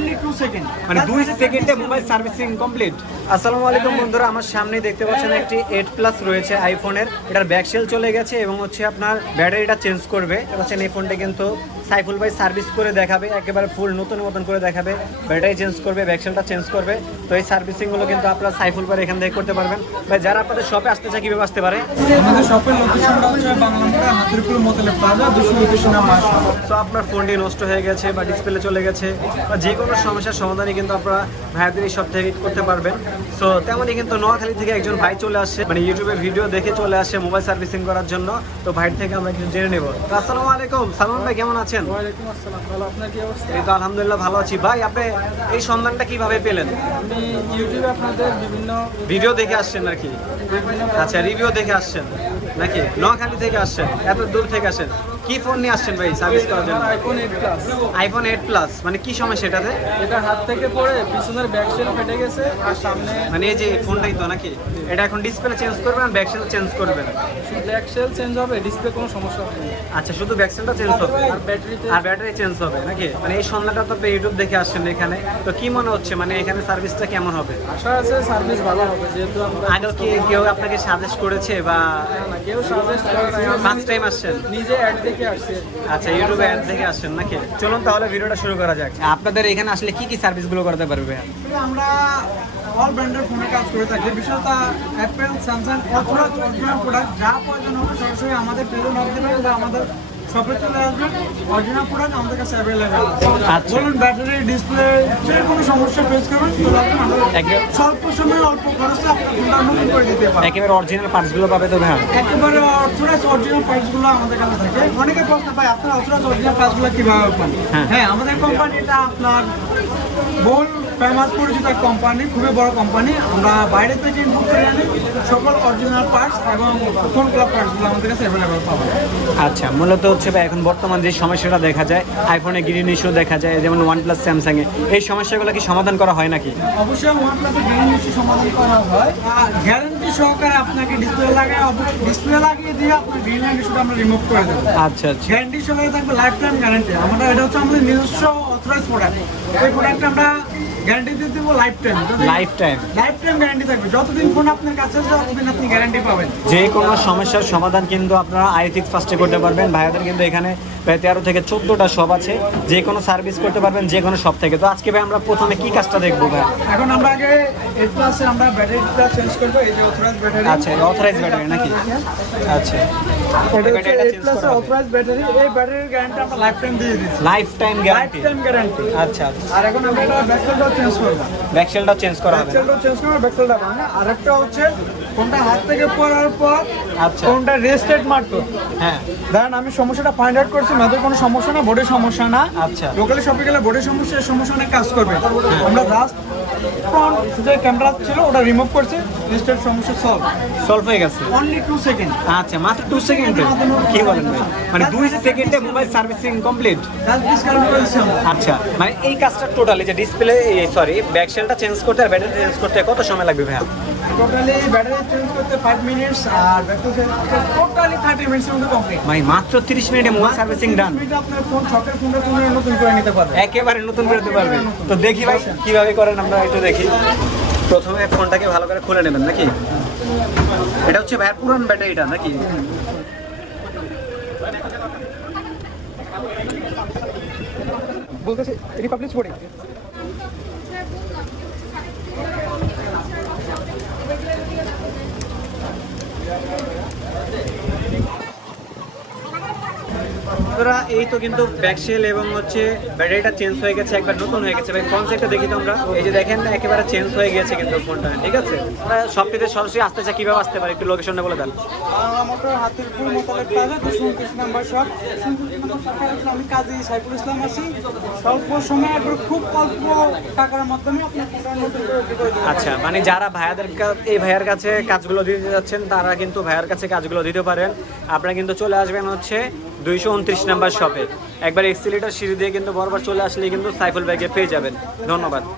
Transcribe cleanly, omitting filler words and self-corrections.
Only 2 second, মানে 2 সেকেন্ডে mobile servicing complete. আসসালামু আলাইকুম বন্ধুরা, আমার সামনে দেখতে পাচ্ছেন একটি 8 প্লাস রয়েছে আইফোনের। এটার ব্যাক সেল চলে গেছে এবং হচ্ছে আপনার ব্যাটারিটা চেঞ্জ করবে। পাচ্ছেন এই ফোনটা কিন্তু সাইফুল ভাই সার্ভিস করে দেখাবে, একেবারে ফুল নতুন মতন করে দেখাবে। ব্যাটারি চেঞ্জ করবে, ব্যাক সেলটা চেঞ্জ করবে। তো এই সার্ভিসিংগুলো কিন্তু আপনারা সাইফুল ভাই এখান থেকে করতে পারবেন। ভাই যারা আপনাদের শপে আসতে চায় কীভাবে আসতে পারে? আমাদের শপের লোকেশনটা হচ্ছে বাংলামোড়া হাতিরপুল মোতালেব প্লাজা 229 নাম্বার। তো আপনার ফোনটি নষ্ট হয়ে গেছে বা ডিসপ্লে চলে গেছে বা যে কোনো সমস্যার সমাধানই কিন্তু আপনারা ভাইয়াদের এই সব থেকে করতে পারবেন। সো তেমনই কিন্তু নোয়াখালী থেকে একজন ভাই চলে আসছে, মানে ইউটিউবে ভিডিও দেখে চলে আসে মোবাইল সার্ভিসিং করার জন্য। তো ভাইয়ের থেকে আমরা কিছু জেনে নেব। আসসালামু আলাইকুম, সালমান ভাই কেমন আছেন? ওয়ালাইকুম আসসালাম, ভালো, আপনার কি অবস্থা? এই তো আলহামদুলিল্লাহ ভালো আছি। ভাই আপনি এই সন্ধানটা কিভাবে পেলেন? আমি ইউটিউবে আপনাদের বিভিন্ন ভিডিও দেখে আসছেন নাকি? আচ্ছা, রিভিউ দেখে আসছেন নাকি? নোয়াখালী থেকে আসছেন, এত দূর থেকে আসেন। কি ফোন নিয়ে আসছেন ভাই সার্ভিস করার জন্য? IPhone 8 plus. আইফোন 8 প্লাস, মানে কি সমস্যা এটাতে? এটা হাত থেকে পড়ে পিছনের ব্যাক সেল ফেটে গেছে আর সামনে মানে এই যে ফোনটাই তো নাকি? এটা এখন ডিসপ্লে চেঞ্জ করবেন আর ব্যাক সেল চেঞ্জ করবেন? শুধু ব্যাক সেল চেঞ্জ হবে, ডিসপ্লে কোনো সমস্যা হবে না। আচ্ছা, শুধু ব্যাক সেলটা চেঞ্জ হবে আর ব্যাটারিতে আর ব্যাটারি চেঞ্জ হবে নাকি? মানে এই সন্ধ্যাটা তো আপনি ইউটিউব দেখে আসছেন এখানে, তো কি মনে হচ্ছে মানে এখানে সার্ভিসটা কেমন হবে? আশা আছে সার্ভিস ভালো হবে, যেহেতু আমরা আগে কি কেউ আপনাকে সাজেস্ট করেছে বা না কেউ সাজেস্ট করে না, ফার্স্ট টাইম আসছেন? নিজে অ্যাড দেখে আসছি। আচ্ছা, ইউটিউবে অ্যাড দেখে আসছেন নাকি? চলুন তাহলে ভিডিওটা শুরু করা যাক। আপনাদের এখানে আসলে কি কি সার্ভিসগুলো করতে পারবে? আমরা অল ব্র্যান্ডের ফোনের কাজ করে থাকি, বিশেষত Apple, Samsung, authorised original product যা প্রয়োজন হবে সরাসরি আমাদের পেজে নক দেবেন বা আমাদের শপে চলে আসবেন। অরিজিনাল প্রোডাক্ট আমাদের কাছে অ্যাভেলেবেল আছে। আচ্ছা। বলুন ব্যাটারি, ডিসপ্লে যে কোনো সমস্যা ফেস করবেন চলে আসবেন, আমরা স্বল্প সময়ে অল্প খরচে আপনার ফোনটা নতুন করে দিতে পারি। একেবারে অরিজিনাল পার্টসগুলো পাবে তো ভাই? একেবারে অথরাইজড অরিজিনাল পার্টসগুলো আমাদের কাছে থাকে। অনেকে প্রশ্ন পায় আপনার অথরাইজড অরিজিনাল পার্টসগুলো কিভাবে পান? হ্যাঁ, আমাদের কোম্পানিটা আপনার বহুল ফেমাস পরিচিত এক কোম্পানি, খুবই বড় কোম্পানি। আমরা বাইরে থেকে ইনপুট করে আনি সকল অরিজিনাল পার্টস এবং ফোন ক্লাব পার্টসগুলো আমাদের কাছে অ্যাভেলেবেল পাবেন। আচ্ছা, মূলত হচ্ছে ভাই এখন বর্তমান যে সমস্যাটা দেখা যায়, আইফোনে গ্রিন ইস্যু দেখা যায়, যেমন OnePlus, স্যামসাংয়ে, এই সমস্যাগুলো কি সমাধান করা হয় নাকি? অবশ্যই OnePlus-এর গ্রিন ইস্যু সমাধান করা হয় আর গ্যারান্টি সহকারে আপনাকে ডিসপ্লে লাগিয়ে দিয়ে আপনার গ্রিন ইস্যুটা আমরা রিমুভ করে দেবো। আচ্ছা আচ্ছা, গ্যারান্টি সহকারে থাকবে, লাইফ টাইম গ্যারান্টি। আমরা এটা হচ্ছে আমাদের নিজস্ব অথরাইজ প্রোডাক্ট। এই প্রোডাক্টটা আমরা গ্যারান্টি দিয়ে দেবো life time. Life time guarantee থাকবে, যতদিন ফোন আপনার কাছে আছে ততদিন আপনি গ্যারান্টি পাবেন। যে কোনো সমস্যার সমাধান কিন্তু আপনারা আইফিক্স ফার্স্টে করতে পারবেন। ভাইয়াদের কিন্তু এখানে প্রায় 13 থেকে 14টা শপ আছে, যে কোনো সার্ভিস করতে পারবেন যে কোনো শপ থেকে। তো আজকে ভাই আমরা প্রথমে কি কাজটা দেখবো ভাই? এখন আমরা আগে 8 প্লাসে আমরা ব্যাটারিটা চেঞ্জ করবো। এই যে অথরাইজ ব্যাটারি। আচ্ছা, অথরাইজ ব্যাটারি নাকি? আচ্ছা, এটা হচ্ছে 8 প্লাসের অথরাইজ ব্যাটারি। এই ব্যাটারির গ্যারান্টি আমরা লাইফ টাইম দিয়ে দিচ্ছি। Life time guarantee? Life time guarantee. আচ্ছা, আর এখন আমরা এটা ব্যাকসেলটাও চেঞ্জ করবো। ব্যাকসেলটাও চেঞ্জ করা হবে? ব্যাকসেলটাও চেঞ্জ করবো, ব্যাকসেলটা না। আরেকটা হচ্ছে ফোনটা হাত থেকে পড়ার পর আচ্ছা, ফোনটা রেস্টেড মারতো। হ্যাঁ, ধরেন আমি সমস্যাটা ফাইন্ড আউট করছি, মেয়েদের কোনো সমস্যা না, বোর্ডের সমস্যা না। আচ্ছা, লোকালি শপে গেলে বোর্ডের সমস্যা, এই সমস্যা অনেক কাজ করবে। আমরা জাস্ট ফ্রন্ট যে ক্যামেরা ছিল ওটা রিমুভ করছি, রেস্টেড সমস্যা সলভ হয়ে গেছে। Only 2 second. আচ্ছা, মাত্র 2 সেকেন্ডে? কি বলেন ভাই, মানে 2 সেকেন্ডে mobile servicing complete? Just discount করেছি আমরা। আচ্ছা, মানে এই কাজটা টোটালি যে ডিসপ্লে ব্যাক সেলটা চেঞ্জ করতে আর ব্যাটারি চেঞ্জ করতে কত সময় লাগবে ভাইয়া? টোটালি ব্যাটারি চেঞ্জ করতে 5 মিনিটস আর ব্যাটারি চেঞ্জ করতে টোটালি 30 মিনিটসের মধ্যে কমপ্লিট। ভাই মাত্র 30 মিনিটে মোবাইল সার্ভিসিং ডান? এটা আপনার ফোন শখের ফোনটা পুরো নতুন করে নিতে পারবে। একেবারে নতুন করে দিতে পারবে? তো দেখি ভাই কিভাবে করেন, আমরা একটু দেখি। প্রথমে ফোনটাকে ভালো করে খুলে নেবেন নাকি? এটা হচ্ছে ভাইয়ের পুরান ব্যাটারিটা নাকি? বলতেছি রিপাবলিক স্পোর্টিং। বন্ধুরা এই তো কিন্তু ব্যাকসেল এবং হচ্ছে ব্যাটারিটা চেঞ্জ হয়ে গেছে, একবার নতুন হয়ে গেছে। ভাই কনসেপ্টটা দেখি তো আমরা। এই যে দেখেন একেবারে চেঞ্জ হয়ে গেছে কিন্তু ফোনটা, ঠিক আছে? আমরা শপটিতে সরাসরি আসতে চাই, কিভাবে আসতে পারি একটু লোকেশনটা বলে দেন। মোটর Hatirpool Motaleb Plaza 229 number shop. 229 number শপে আমি কাজী সাইফুল ইসলাম আছি। স্বল্প সময়ে একবার খুব অল্প টাকার মাধ্যমে আপনি ফোনটা নতুন করে দিতে পারবেন। আচ্ছা, মানে যারা এই ভাইয়ার কাছে কাজগুলো দিতে যাচ্ছেন তারা কিন্তু ভাইয়ার কাছে কাজগুলো দিতে পারেন। আপনারা কিন্তু চলে আসবেন হচ্ছে 229 নাম্বার শপে। একবার এক্সিলেটর সিঁড়ি দিয়ে কিন্তু বরাবর চলে আসলে কিন্তু সাইফুল ভাইকে পেয়ে যাবেন। ধন্যবাদ।